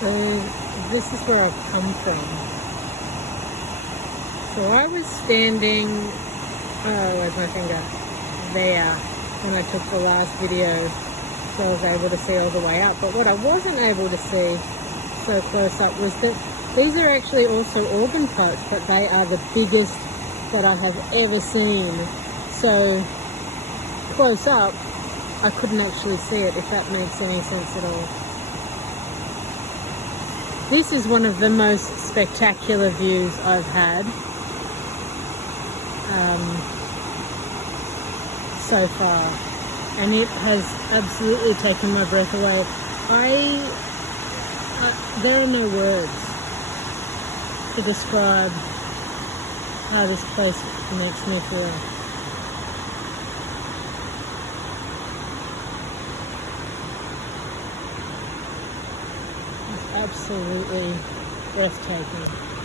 So this is where I've come from. So I was standing, where's my finger? There, when I took the last video, so I was able to see all the way up. But what I wasn't able to see so close up was that these are actually also organ floats, but they are the biggest that I have ever seen. So close up, I couldn't actually see it, if that makes any sense at all. This is one of the most spectacular views I've had so far, and it has absolutely taken my breath away. There are no words to describe how this place makes me feel. It's absolutely breathtaking.